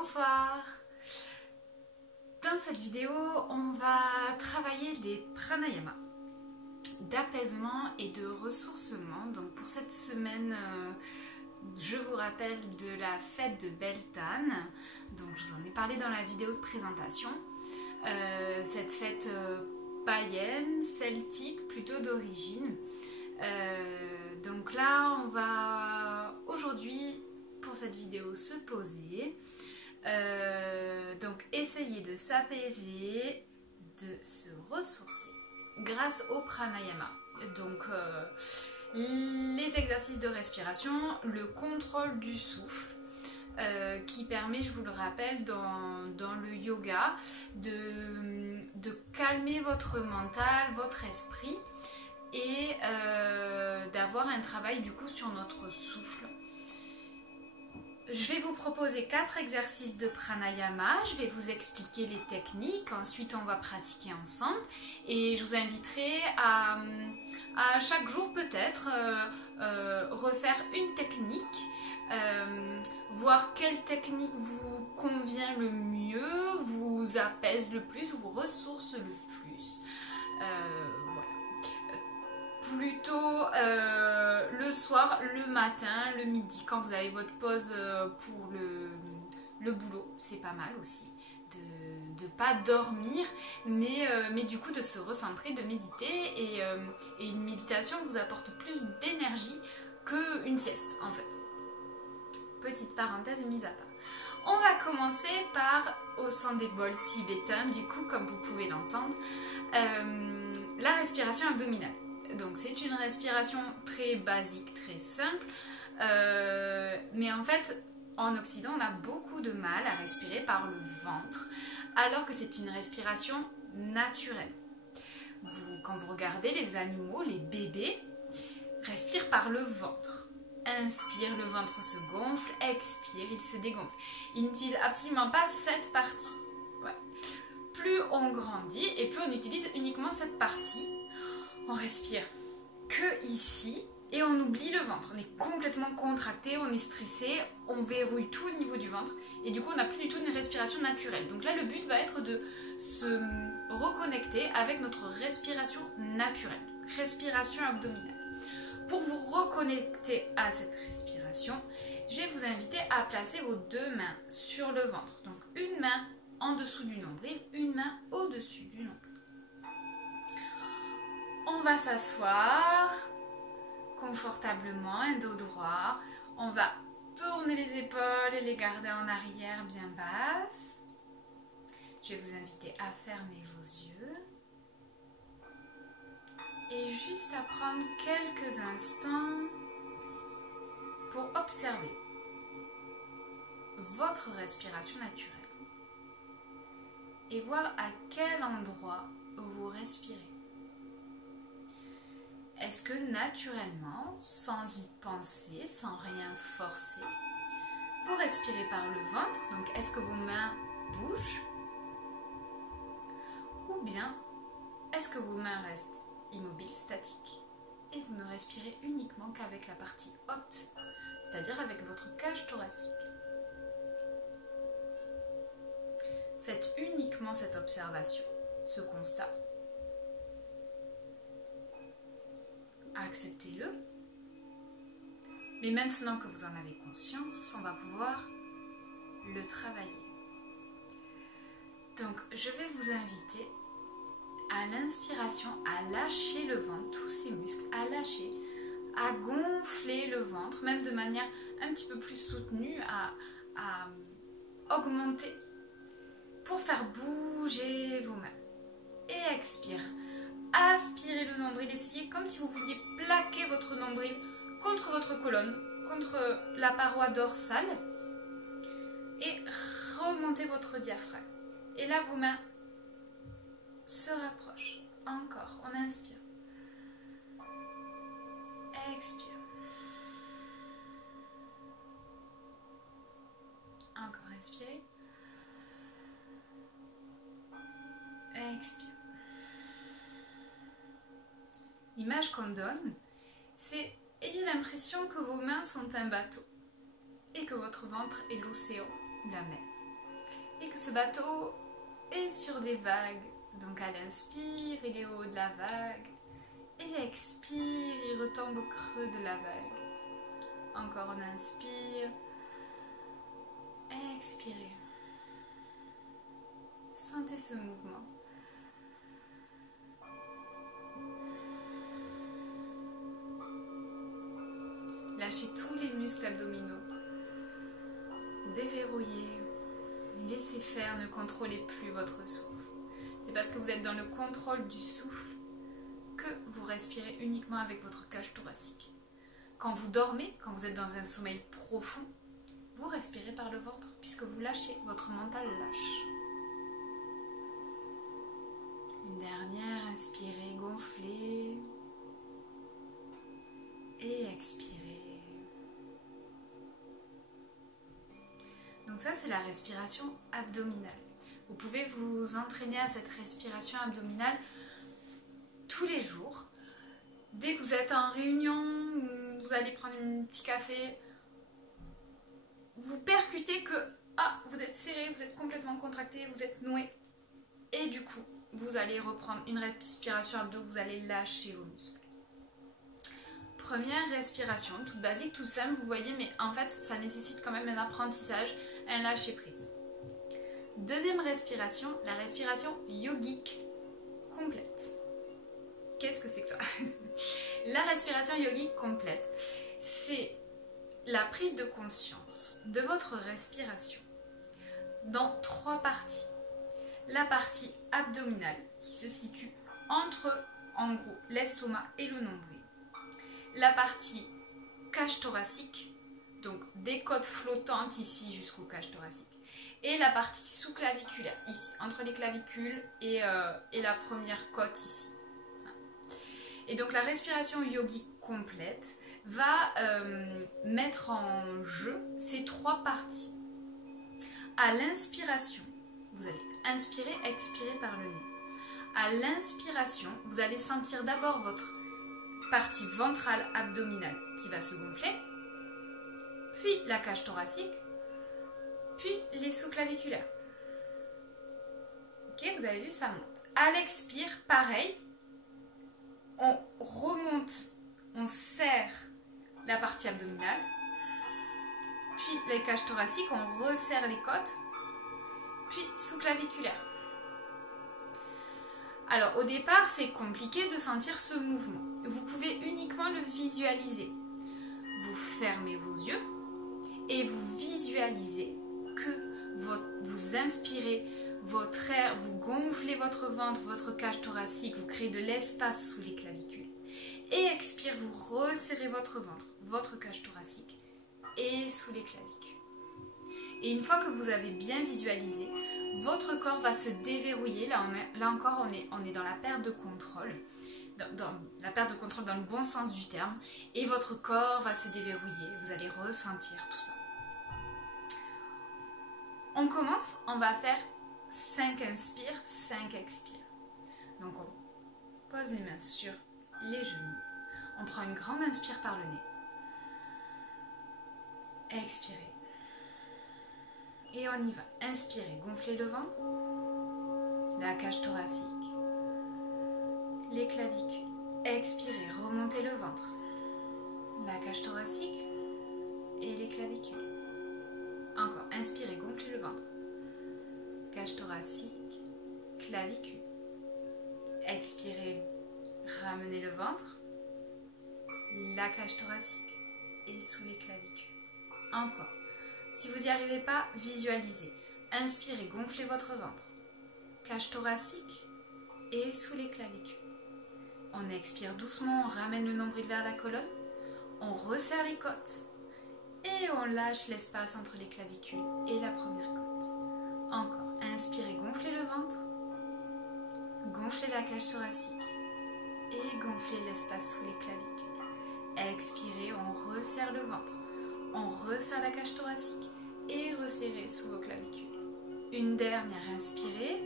Bonsoir. Dans cette vidéo, on va travailler des pranayamas d'apaisement et de ressourcement. Donc pour cette semaine, je vous rappelle de la fête de Beltane. Donc je vous en ai parlé dans la vidéo de présentation. Cette fête païenne, celtique, plutôt d'origine. Donc là, on va aujourd'hui, pour cette vidéo, se poser. Donc essayer de s'apaiser, de se ressourcer grâce au pranayama. Donc les exercices de respiration, le contrôle du souffle qui permet, je vous le rappelle, dans le yoga de calmer votre mental, votre esprit et d'avoir un travail du coup sur notre souffle. Je vais vous proposer 4 exercices de pranayama, je vais vous expliquer les techniques, ensuite on va pratiquer ensemble et je vous inviterai à chaque jour peut-être refaire une technique, voir quelle technique vous convient le mieux, vous apaise le plus, vous ressource le plus. Voilà. Plutôt le soir, le matin, le midi, quand vous avez votre pause pour le boulot, c'est pas mal aussi de pas dormir, mais du coup de se recentrer, de méditer et une méditation vous apporte plus d'énergie qu'une sieste en fait. Petite parenthèse mise à part. On va commencer par au son des bols tibétains, du coup comme vous pouvez l'entendre, la respiration abdominale. Donc c'est une respiration très basique, très simple, mais en fait en Occident on a beaucoup de mal à respirer par le ventre, alors que c'est une respiration naturelle. Quand vous regardez les animaux, les bébés respirent par le ventre. Inspire, le ventre se gonfle, expire, il se dégonfle. Ils n'utilisent absolument pas cette partie. Ouais. Plus on grandit et plus on utilise uniquement cette partie, on respire que ici et on oublie le ventre. On est complètement contracté, on est stressé, on verrouille tout au niveau du ventre et du coup on n'a plus du tout une respiration naturelle. Donc là le but va être de se reconnecter avec notre respiration naturelle, respiration abdominale. Pour vous reconnecter à cette respiration, je vais vous inviter à placer vos 2 mains sur le ventre. Donc une main en dessous du nombril, une main au-dessus du nombril. On va s'asseoir confortablement, un dos droit. On va tourner les épaules et les garder en arrière bien basses. Je vais vous inviter à fermer vos yeux. Et juste à prendre quelques instants pour observer votre respiration naturelle et voir à quel endroit vous respirez. Est-ce que naturellement, sans y penser, sans rien forcer, vous respirez par le ventre? Donc est-ce que vos mains bougent? Ou bien est-ce que vos mains restent immobiles, statiques, et vous ne respirez uniquement qu'avec la partie haute, c'est-à-dire avec votre cage thoracique? Faites uniquement cette observation, ce constat. Acceptez-le. Mais maintenant que vous en avez conscience, on va pouvoir le travailler. Donc, je vais vous inviter à l'inspiration à lâcher le ventre, tous ces muscles, à lâcher, à gonfler le ventre, même de manière un petit peu plus soutenue, à augmenter pour faire bouger vos mains. Et expire. Aspirez le nombril, essayez comme si vous vouliez plaquer votre nombril contre votre colonne, contre la paroi dorsale et remontez votre diaphragme. Et là vos mains se rapprochent. Encore, on inspire. Expire. Encore inspirez. Expire. L'image qu'on donne, c'est ayez l'impression que vos mains sont un bateau et que votre ventre est l'océan ou la mer. et que ce bateau est sur des vagues. Donc à l'inspire, il est au haut de la vague. Et expire, il retombe au creux de la vague. Encore on inspire. Expirez. Sentez ce mouvement. Lâchez tous les muscles abdominaux. Déverrouillez. Laissez faire, ne contrôlez plus votre souffle. C'est parce que vous êtes dans le contrôle du souffle que vous respirez uniquement avec votre cage thoracique. Quand vous dormez, quand vous êtes dans un sommeil profond, vous respirez par le ventre puisque vous lâchez, votre mental lâche. Une dernière, inspirez, gonflez et expirez. Donc ça, c'est la respiration abdominale. Vous pouvez vous entraîner à cette respiration abdominale tous les jours. Dès que vous êtes en réunion, vous allez prendre un petit café, vous percutez que vous êtes serré, vous êtes complètement contracté, vous êtes noué. Et du coup, vous allez reprendre une respiration abdo, vous allez lâcher vos muscles. Première respiration, toute basique, toute simple, vous voyez, mais en fait, ça nécessite quand même un apprentissage, un lâcher prise. Deuxième respiration, la respiration yogique complète. Qu'est-ce que c'est que ça? La respiration yogique complète, c'est la prise de conscience de votre respiration dans 3 parties. La partie abdominale qui se situe entre, en gros, l'estomac et le nombril. La partie cage thoracique, donc des côtes flottantes ici jusqu'aux cages thoraciques. Et la partie sous-claviculaire, ici, entre les clavicules et la première côte ici. Et donc la respiration yogique complète va mettre en jeu ces 3 parties. À l'inspiration, vous allez inspirer, expirer par le nez. À l'inspiration, vous allez sentir d'abord votre partie ventrale abdominale qui va se gonfler, puis la cage thoracique, puis les sous-claviculaires. Ok, vous avez vu, ça monte. À l'expire, pareil, on remonte, on serre la partie abdominale, puis les cages thoraciques, on resserre les côtes, puis sous-claviculaire. Alors au départ, c'est compliqué de sentir ce mouvement. Vous pouvez uniquement le visualiser. Vous fermez vos yeux et vous visualisez que vous inspirez votre air, vous gonflez votre ventre, votre cage thoracique, vous créez de l'espace sous les clavicules. Et expire, vous resserrez votre ventre, votre cage thoracique et sous les clavicules. Et une fois que vous avez bien visualisé, votre corps va se déverrouiller. Là encore, on est dans la perte de contrôle. Dans la perte de contrôle dans le bon sens du terme. Et votre corps va se déverrouiller. Vous allez ressentir tout ça. On commence, on va faire 5 inspires, 5 expires. Donc on pose les mains sur les genoux. On prend une grande inspire par le nez. Expirez. Et on y va. Inspirez, gonflez le ventre, la cage thoracique, les clavicules. Expirez, remontez le ventre, la cage thoracique et les clavicules. Encore, inspirez, gonflez le ventre, cage thoracique, clavicule. Expirez, ramenez le ventre, la cage thoracique et sous les clavicules. Encore. Si vous n'y arrivez pas, visualisez. Inspirez, gonflez votre ventre, cage thoracique et sous les clavicules. On expire doucement, on ramène le nombril vers la colonne, on resserre les côtes et on lâche l'espace entre les clavicules et la première côte. Encore, inspirez, gonflez le ventre, gonflez la cage thoracique et gonflez l'espace sous les clavicules. Expirez, on resserre le ventre. On resserre la cage thoracique et resserrez sous vos clavicules. Une dernière, inspirez.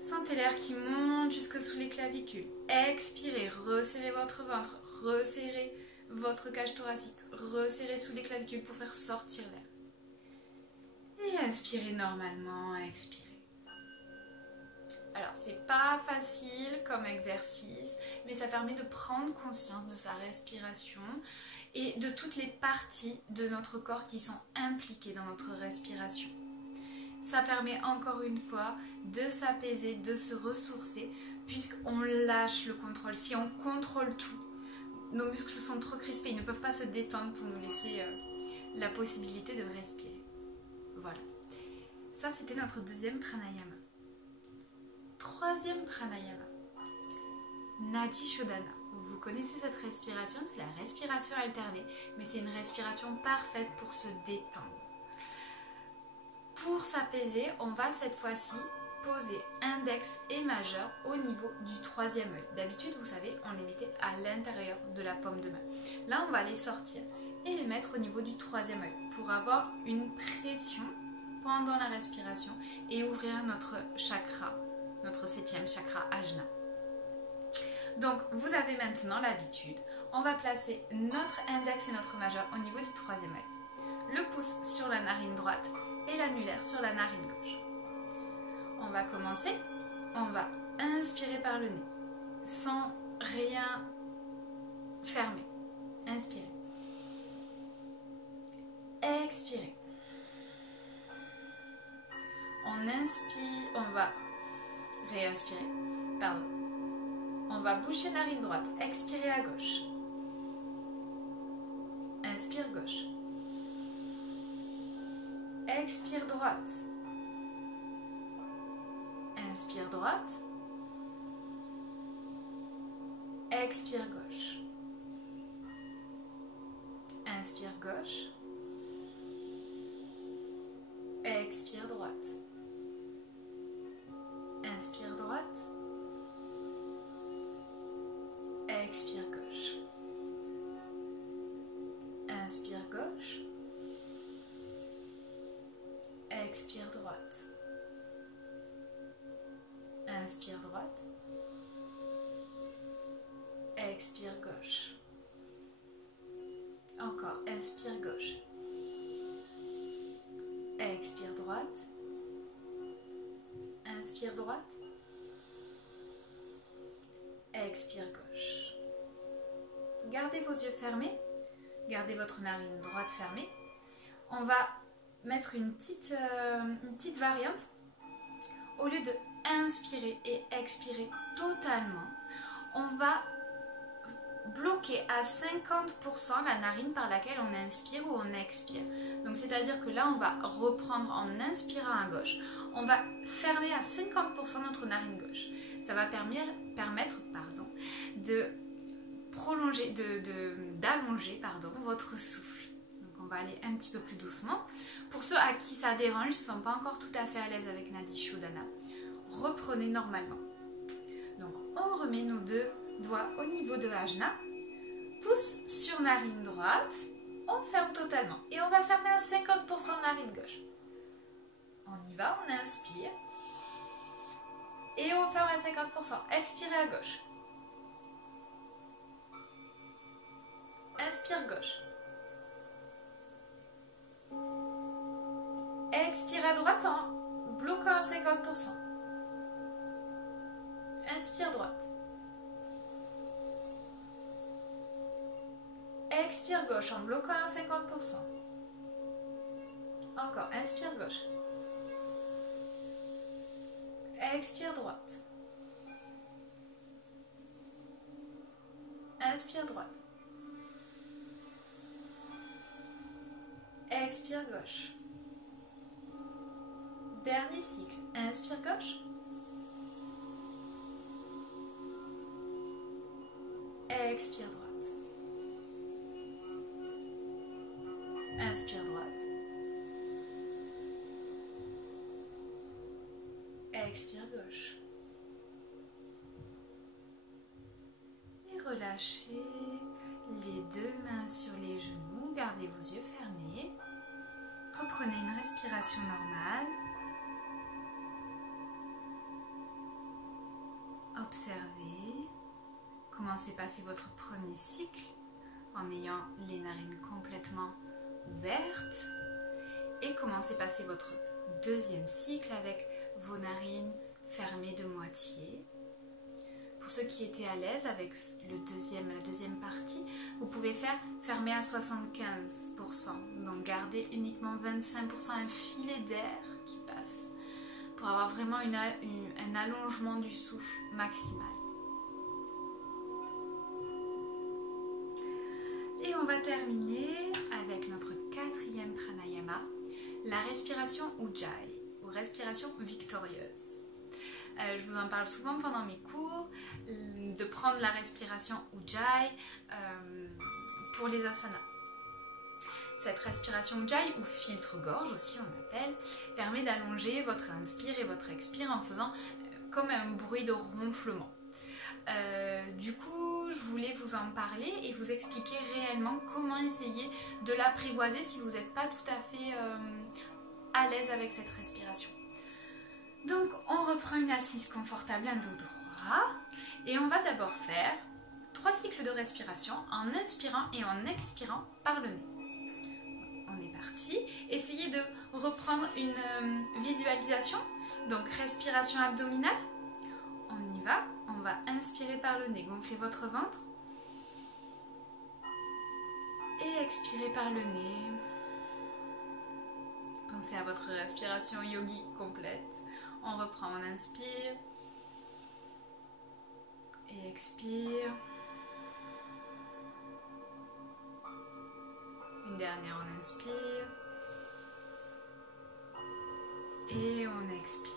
Sentez l'air qui monte jusque sous les clavicules. Expirez, resserrez votre ventre, resserrez votre cage thoracique, resserrez sous les clavicules pour faire sortir l'air. Et inspirez normalement, expirez. Alors, c'est pas facile comme exercice, mais ça permet de prendre conscience de sa respiration et de toutes les parties de notre corps qui sont impliquées dans notre respiration. Ça permet encore une fois de s'apaiser, de se ressourcer, puisqu'on lâche le contrôle. Si on contrôle tout, nos muscles sont trop crispés, ils ne peuvent pas se détendre pour nous laisser la possibilité de respirer. Voilà. Ça, c'était notre deuxième pranayama. Troisième pranayama, Nadi Shodhana. Vous connaissez cette respiration, c'est la respiration alternée, mais c'est une respiration parfaite pour se détendre. Pour s'apaiser, on va cette fois-ci poser index et majeur au niveau du troisième œil. D'habitude, vous savez, on les mettait à l'intérieur de la paume de main. Là, on va les sortir et les mettre au niveau du troisième œil pour avoir une pression pendant la respiration et ouvrir notre chakra, notre 7e chakra Ajna. Donc, vous avez maintenant l'habitude, on va placer notre index et notre majeur au niveau du troisième œil. Le pouce sur la narine droite et l'annulaire sur la narine gauche. On va commencer, on va inspirer par le nez, sans rien fermer. Inspirez. Expirez. On inspire, on va réinspirer, pardon. On va boucher narine droite, expirer à gauche. Inspire gauche. Expire droite. Inspire droite. Expire gauche. Inspire gauche. Expire droite. Inspire droite. Expire gauche. Inspire gauche. Expire droite. Inspire droite. Expire gauche. Encore, inspire gauche. Expire droite. Inspire droite. Expire gauche. Gardez vos yeux fermés. Gardez votre narine droite fermée. On va mettre une petite variante. Au lieu de inspirer et expirer totalement, on va bloquer à 50% la narine par laquelle on inspire ou on expire. Donc c'est-à-dire que là on va reprendre en inspirant à gauche, on va fermer à 50% notre narine gauche. Ça va permettre de prolonger, d'allonger votre souffle. Donc on va aller un petit peu plus doucement. Pour ceux à qui ça dérange, ils ne sont pas encore tout à fait à l'aise avec Nadi Shodhana, reprenez normalement. Donc on remet nos deux doigts au niveau de Ajna, pouce sur narine droite, on ferme totalement et on va fermer à 50% de narine gauche. On y va, on inspire et on ferme à 50%. Expirez à gauche. Inspire gauche. Expire à droite en bloquant à 50%. Inspire droite. Expire gauche en bloquant à 50%. Encore, inspire gauche. Expire droite. Inspire droite. Expire gauche. Dernier cycle. Inspire gauche. Expire droite. Inspire droite. Expire gauche. Et relâchez les deux mains sur les genoux. Gardez vos yeux fermés. Reprenez une respiration normale. Observez. Commencez à passer votre premier cycle en ayant les narines complètement ouvertes. et commencez à passer votre deuxième cycle avec vos narines fermées de moitié. Pour ceux qui étaient à l'aise avec la deuxième partie, vous pouvez faire fermer à 75%. Donc gardez uniquement 25%, un filet d'air qui passe pour avoir vraiment un allongement du souffle maximal. Et on va terminer avec notre quatrième pranayama, la respiration Ujjayi, ou respiration victorieuse. Je vous en parle souvent pendant mes cours, de prendre la respiration Ujjayi pour les asanas. Cette respiration Ujjayi, ou filtre-gorge aussi on appelle, permet d'allonger votre inspire et votre expire en faisant comme un bruit de ronflement. Du coup, je voulais vous en parler et vous expliquer réellement comment essayer de l'apprivoiser si vous n'êtes pas tout à fait à l'aise avec cette respiration. Donc, on reprend une assise confortable, un dos droit, et on va d'abord faire 3 cycles de respiration en inspirant et en expirant par le nez. On est parti. Essayez de reprendre une visualisation, donc respiration abdominale. On y va. On va inspirer par le nez, gonflez votre ventre. Et expirez par le nez. Pensez à votre respiration yogique complète. On reprend, on inspire. Et expire. Une dernière, on inspire. Et on expire.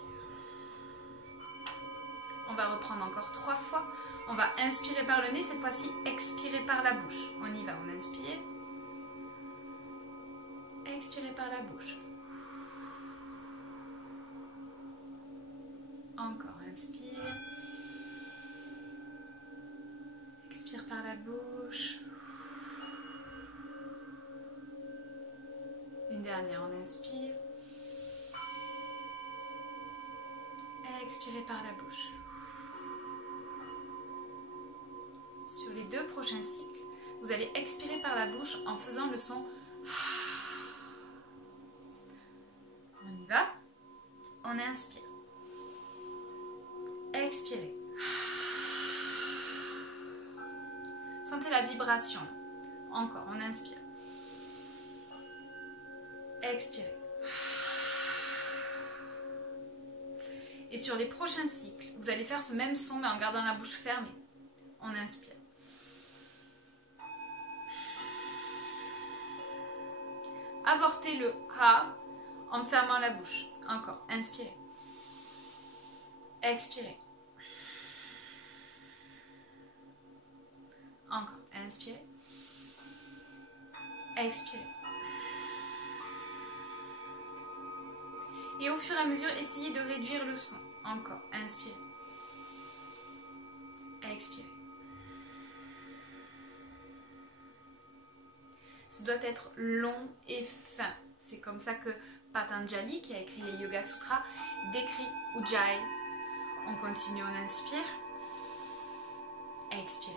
On va reprendre encore 3 fois. On va inspirer par le nez, cette fois-ci expirer par la bouche. On y va, on inspire. Expirez par la bouche. Encore, inspire. Expire par la bouche. Une dernière, on inspire. Expirez par la bouche. Sur les 2 prochains cycles, vous allez expirer par la bouche en faisant le son. On y va. On inspire. Expirez. Sentez la vibration. Encore, on inspire. Expirez. Et sur les prochains cycles, vous allez faire ce même son mais en gardant la bouche fermée. On inspire. Avortez le ha en fermant la bouche. Encore, inspirez. Expirez. Encore, inspirez. Expirez. Et au fur et à mesure, essayez de réduire le son. Encore, inspirez. Expirez. Ce doit être long et fin. C'est comme ça que Patanjali, qui a écrit les Yoga Sutras, décrit Ujjayi. On continue, on inspire. Expirez.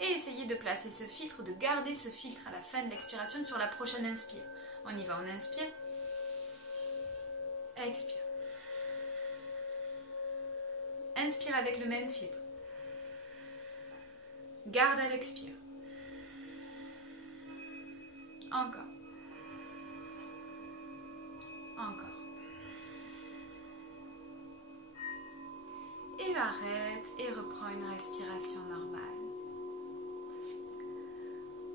Et essayez de placer ce filtre, de garder ce filtre à la fin de l'expiration sur la prochaine inspire. On y va, on inspire. Expire. Inspire avec le même filtre. Garde à l'expire. Encore. Encore. Et arrête et reprends une respiration normale.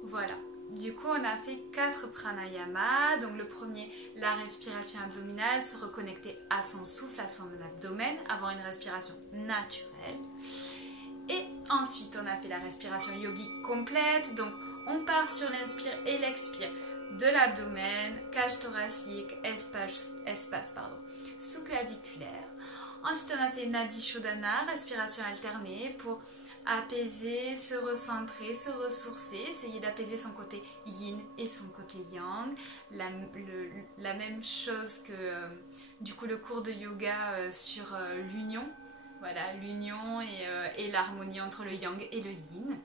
Voilà. Du coup, on a fait 4 pranayamas. Donc le premier, la respiration abdominale, se reconnecter à son souffle, à son abdomen, avoir une respiration naturelle. Et ensuite, on a fait la respiration yogique complète. Donc, on part sur l'inspire et l'expire de l'abdomen, cage thoracique, espace sous-claviculaire. Ensuite, on a fait Nadi Shodhana, respiration alternée pour apaiser, se recentrer, se ressourcer, essayer d'apaiser son côté yin et son côté yang. La même chose que du coup le cours de yoga sur l'union. Voilà, l'union et l'harmonie entre le yang et le yin.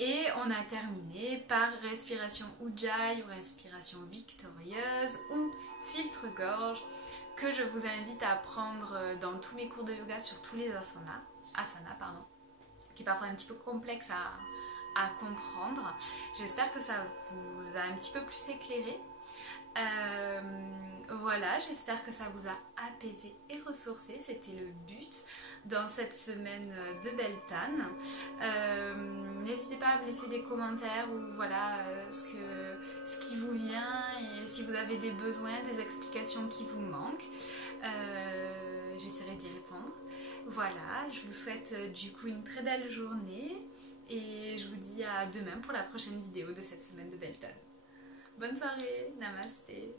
Et on a terminé par respiration Ujjayi ou respiration victorieuse ou filtre-gorge que je vous invite à apprendre dans tous mes cours de yoga sur tous les asanas, qui est parfois un petit peu complexe à comprendre. J'espère que ça vous a un petit peu plus éclairé. Voilà, j'espère que ça vous a apaisé et ressourcé, c'était le but dans cette semaine de Beltane. N'hésitez pas à me laisser des commentaires ou voilà ce qui vous vient et si vous avez des besoins, des explications qui vous manquent. J'essaierai d'y répondre. Voilà, je vous souhaite du coup une très belle journée et je vous dis à demain pour la prochaine vidéo de cette semaine de Beltane. Bonne soirée, namasté.